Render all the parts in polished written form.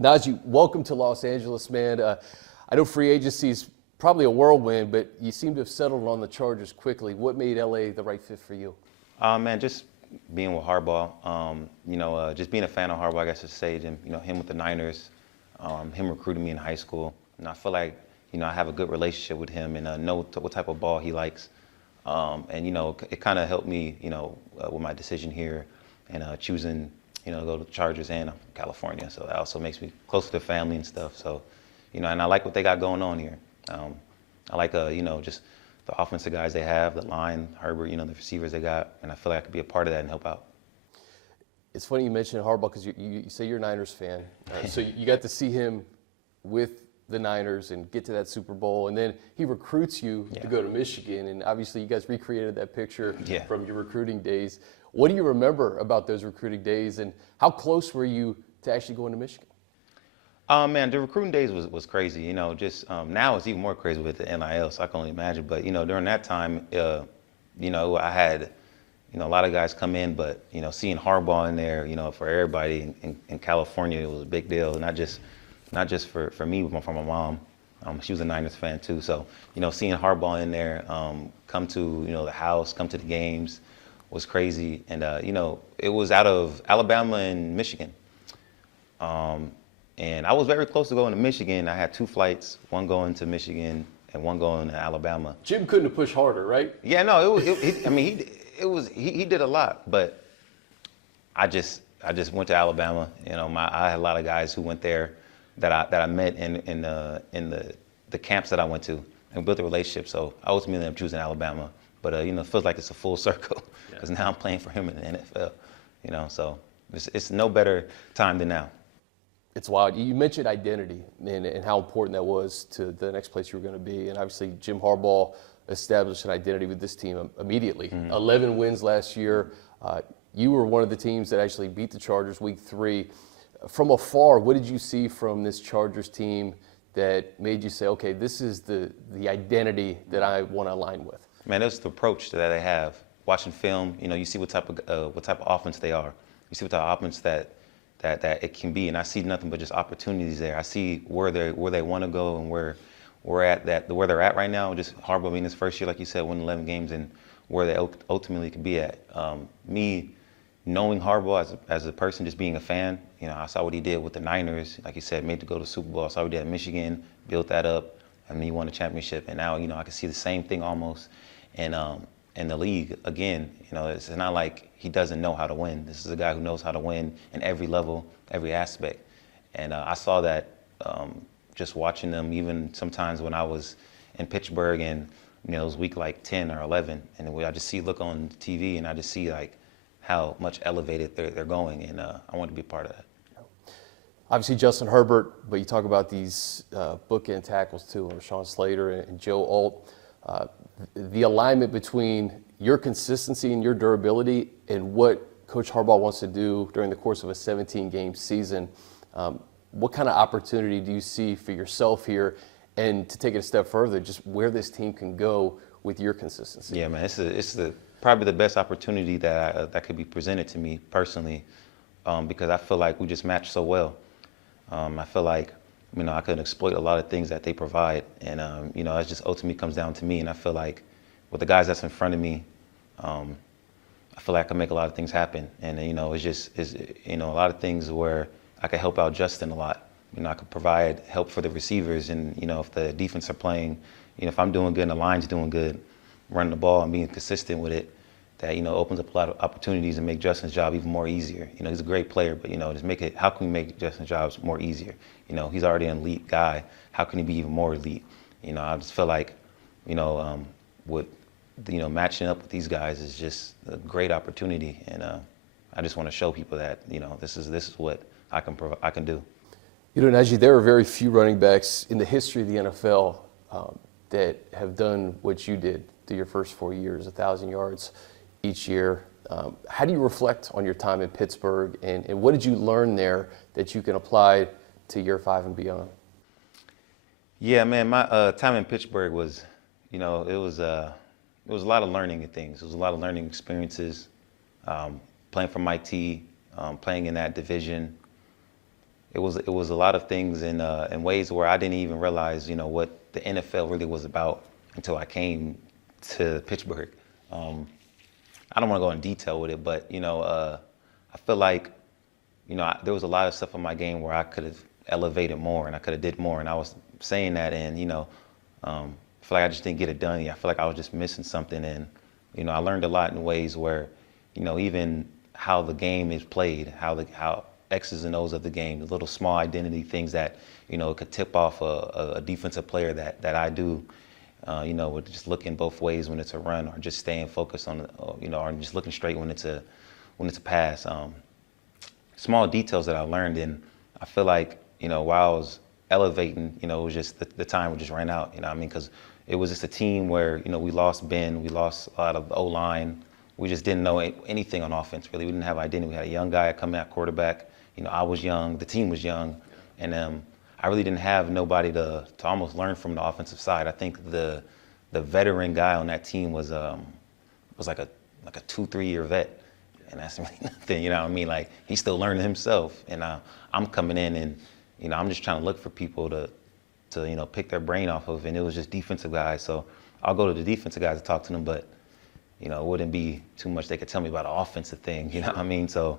Najee, welcome to Los Angeles, man. I know free agency is probably a whirlwind, but you seem to have settled on the Chargers quickly. What made LA the right fit for you? Man, just being with Harbaugh, just being a fan of Harbaugh, I guess to say, and him with the Niners, him recruiting me in high school, and I feel like I have a good relationship with him and know what type of ball he likes, it kind of helped me, with my decision here and choosing, to go to the Chargers and California. So that also makes me close to the family and stuff. So, and I like what they got going on here. I like, just the offensive guys they have, the line, Herbert, the receivers they got, and I feel like I could be a part of that and help out. It's funny you mentioned Harbaugh because you say you're a Niners fan. So you got to see him with the Niners and get to that Super Bowl, and then he recruits you to go to Michigan, and obviously you guys recreated that picture from your recruiting days. What do you remember about those recruiting days, and how close were you to actually going to Michigan? Man, the recruiting days was crazy. Now it's even more crazy with the NIL, so I can only imagine. But during that time, I had a lot of guys come in, but seeing Harbaugh in there, for everybody in California, it was a big deal. Not just for me, but for my mom. She was a Niners fan too. So seeing Harbaugh in there, come to the house, come to the games, was crazy. And it was out of Alabama and Michigan. And I was very close to going to Michigan. I had 2 flights, one going to Michigan and one going to Alabama. Jim couldn't have pushed harder, right? Yeah, no, he did a lot, but I just went to Alabama. I had a lot of guys who went there that I met in the camps that I went to and built a relationship. So I ultimately ended up choosing Alabama. But it feels like it's a full circle because now I'm playing for him in the NFL. So it's no better time than now. It's wild. You mentioned identity and how important that was to the next place you were going to be. And obviously, Jim Harbaugh established an identity with this team immediately. 11 wins last year. You were one of the teams that actually beat the Chargers week 3. From afar, what did you see from this Chargers team that made you say, okay, this is the identity that I want to align with? Man, that's the approach that they have. Watching film, you see what type of offense they are. You see what type of offense that it can be, and I see nothing but just opportunities there. I see where they want to go and where they're at right now. Just Harbaugh being his first year, like you said, winning 11 games, and where they ultimately could be at. Me knowing Harbaugh as a person, just being a fan, I saw what he did with the Niners. Like you said, made to go to the Super Bowl. I saw what he did at Michigan, built that up, and he won a championship. And now, I can see the same thing almost in the league again. It's not like he doesn't know how to win. This is a guy who knows how to win in every level, every aspect. And I saw that just watching them, even sometimes when I was in Pittsburgh and it was week like 10 or 11, and I just look on TV and I just see like how much elevated they're going, and I want to be a part of that. Obviously, Justin Herbert, but you talk about these bookend tackles too, Rashawn Slater and Joe Alt. The alignment between your consistency and your durability and what Coach Harbaugh wants to do during the course of a 17-game season, what kind of opportunity do you see for yourself here? And to take it a step further, just where this team can go with your consistency. Yeah, man, it's probably the best opportunity that could be presented to me personally, because I feel like we just match so well. I feel like I could exploit a lot of things that they provide, and it just ultimately comes down to me. And I feel like with the guys that's in front of me, I feel like I can make a lot of things happen. And it's a lot of things where I can help out Justin a lot. I could provide help for the receivers, and if the defense are playing, if I'm doing good and the line's doing good, running the ball and being consistent with it, that opens up a lot of opportunities and make Justin's job even more easier. He's a great player, but just how can we make Justin's jobs more easier? He's already an elite guy. How can he be even more elite? I just feel like with matching up with these guys is just a great opportunity, and I just want to show people that this is what I can do. Najee, there are very few running backs in the history of the NFL that have done what you did through your first 4 years, 1,000 yards each year. How do you reflect on your time in Pittsburgh, and what did you learn there that you can apply to year 5 and beyond? Yeah, man, my time in Pittsburgh was, it was a lot of learning things. It was a lot of learning experiences, playing for Mike T, playing in that division. it was a lot of things in ways where I didn't even realize, what the NFL really was about until I came to Pittsburgh. I don't want to go in detail with it, but I feel like there was a lot of stuff in my game where I could have elevated more and I could have did more, and I was saying that, and I feel like I just didn't get it done. I feel like I was just missing something, and I learned a lot in ways where even how the game is played, how X's and O's of the game, the little small identity things that could tip off a defensive player that I do. With just looking both ways when it's a run, or just staying focused on, or just looking straight when it's a pass. Small details that I learned, and I feel like while I was elevating, it was just the time would just ran out. Because it was just a team where we lost Ben, we lost a lot of the O-line. We just didn't know anything on offense really. We didn't have identity. We had a young guy coming at quarterback. I was young, the team was young, and I really didn't have nobody to almost learn from the offensive side. I think the veteran guy on that team was like a 2-3 year vet, and that's really nothing. Like, he's still learning himself, and I'm coming in, and I'm just trying to look for people to pick their brain off of, and it was just defensive guys. So I'll go to the defensive guys to talk to them, but it wouldn't be too much they could tell me about an offensive thing. So.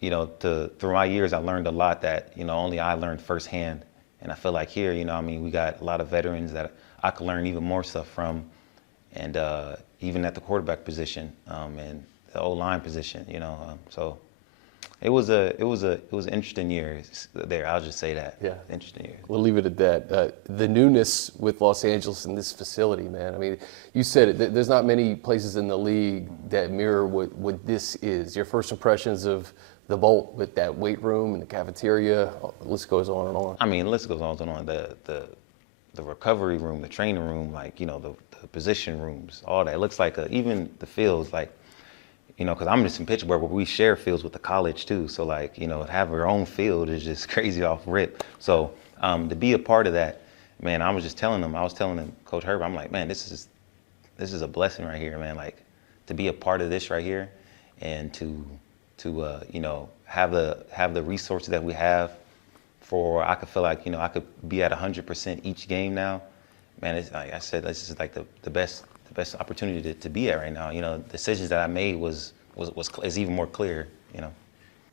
Through my years, I learned a lot that, only I learned firsthand. And I feel like here, we got a lot of veterans that I could learn even more stuff from. And even at the quarterback position, and the O-line position, so it was an interesting year there. I'll just say that. Yeah. Interesting year. We'll leave it at that. The newness with Los Angeles and this facility, man. You said it. There's not many places in the league that mirror what this is. Your first impressions of the Bolt with that weight room and the cafeteria, the list goes on and on. The list goes on and on. The recovery room, the training room, the position rooms, all that. It looks like even the fields, because I'm just in Pittsburgh where we share fields with the college too. So to have our own field is just crazy off rip. So to be a part of that, man, I was telling them, Coach Herbert, I'm like, man, this is a blessing right here, man. To be a part of this right here, and to have the resources that we have, for I could feel like I could be at 100% each game now. Man, it's, like I said, this is like the best opportunity to be at right now. Decisions that I made is even more clear.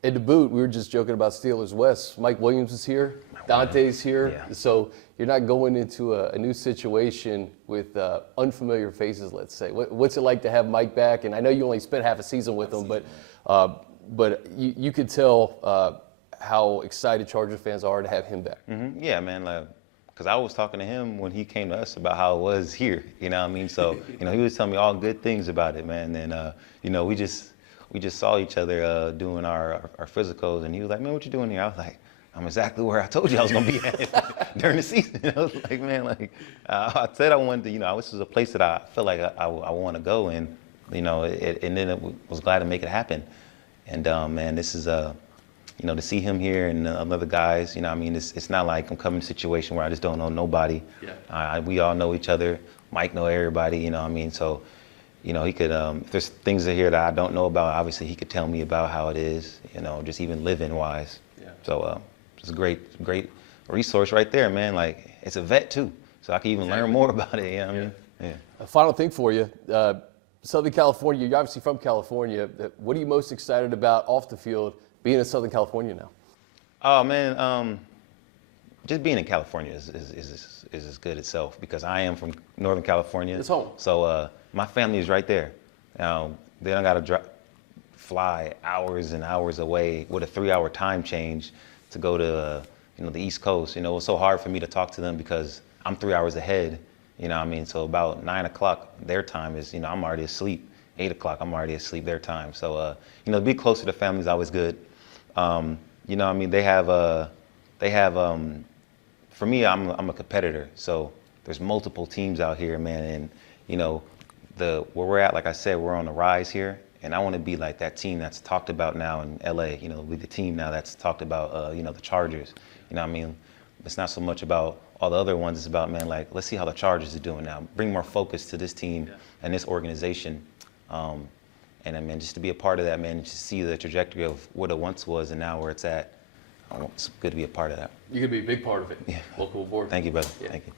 At the boot, we were just joking about Steelers West. Mike Williams is here, Dante's here, Yeah. So you're not going into a new situation with unfamiliar faces, let's say. What's it like to have Mike back? And I know you only spent half a season with him, but you could tell how excited Charger fans are to have him back. Mm-hmm. Yeah, man. Because I was talking to him when he came to us about how it was here. So he was telling me all good things about it, man. And we just saw each other doing our physicals, and he was like, "Man, what you doing here?" I was like, "I'm exactly where I told you I was gonna be at during the season." I was like, "Man, I said I wanted to. This is a place that I feel like I want to go, and and then it was glad to make it happen." And man, this is to see him here and other guys. It's not like I'm coming to a situation where I just don't know nobody. Yeah. We all know each other. Mike know everybody. So, he could. If there's things in here that I don't know about, obviously he could tell me about how it is. Just even living wise. Yeah. So it's a great resource right there, man. It's a vet too, so I can even learn more about it. Yeah. A final thing for you. Southern California, you're obviously from California. What are you most excited about off the field being in Southern California now? Oh, man, just being in California is as good itself, because I am from Northern California. It's home. So my family is right there. They don't got to fly hours and hours away with a 3-hour time change to go to the East Coast. It's so hard for me to talk to them because I'm 3 hours ahead. So about 9 o'clock their time is, I'm already asleep. 8 o'clock, I'm already asleep their time. So, to be closer to family is always good. They have, for me, I'm a competitor. So there's multiple teams out here, man. And, where we're at, like I said, we're on the rise here. And I want to be like that team that's talked about now in LA, be the team now that's talked about, the Chargers. It's not so much about all the other ones. It's about, man, let's see how the Chargers are doing now. Bring more focus to this team and this organization. And just to be a part of that, man, just see the trajectory of what it once was and now where it's at. It's good to be a part of that. You're going to be a big part of it. Yeah. Welcome aboard. Thank you, brother. Yeah. Thank you.